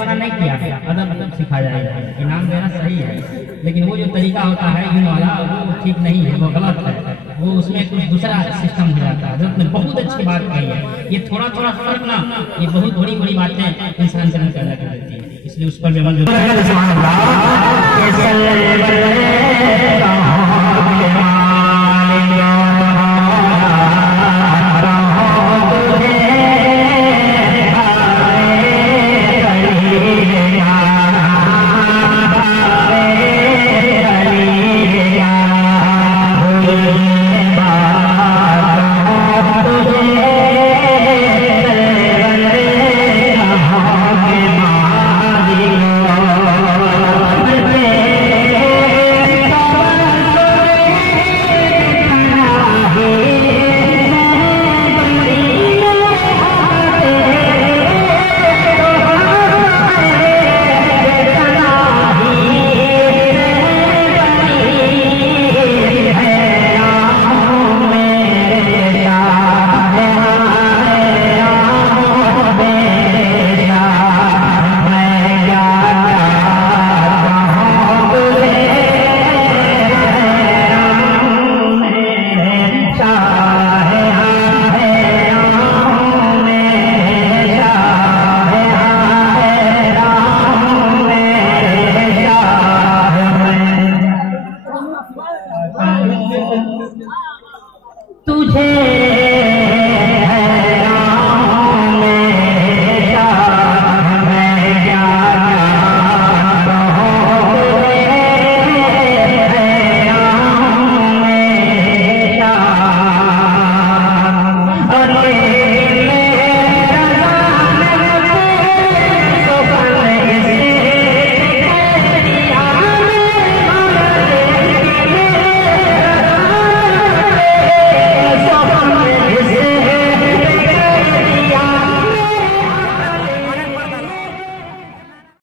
मना नहीं किया, अदब सिखाया जाएगा, इनाम देना सही है, लेकिन वो जो तरीका होता है यूं वाला वो ठीक नहीं है, वो गलत है, वो उसमें कुछ दूसरा सिस्टम हो जाता है। हज़रत ने बहुत अच्छी बात कही है, ये थोड़ा थोड़ा फर्क ना, ये बहुत बड़ी बड़ी बातें इंसान से पैदा कर देती है, इसलिए उस पर भी अमल के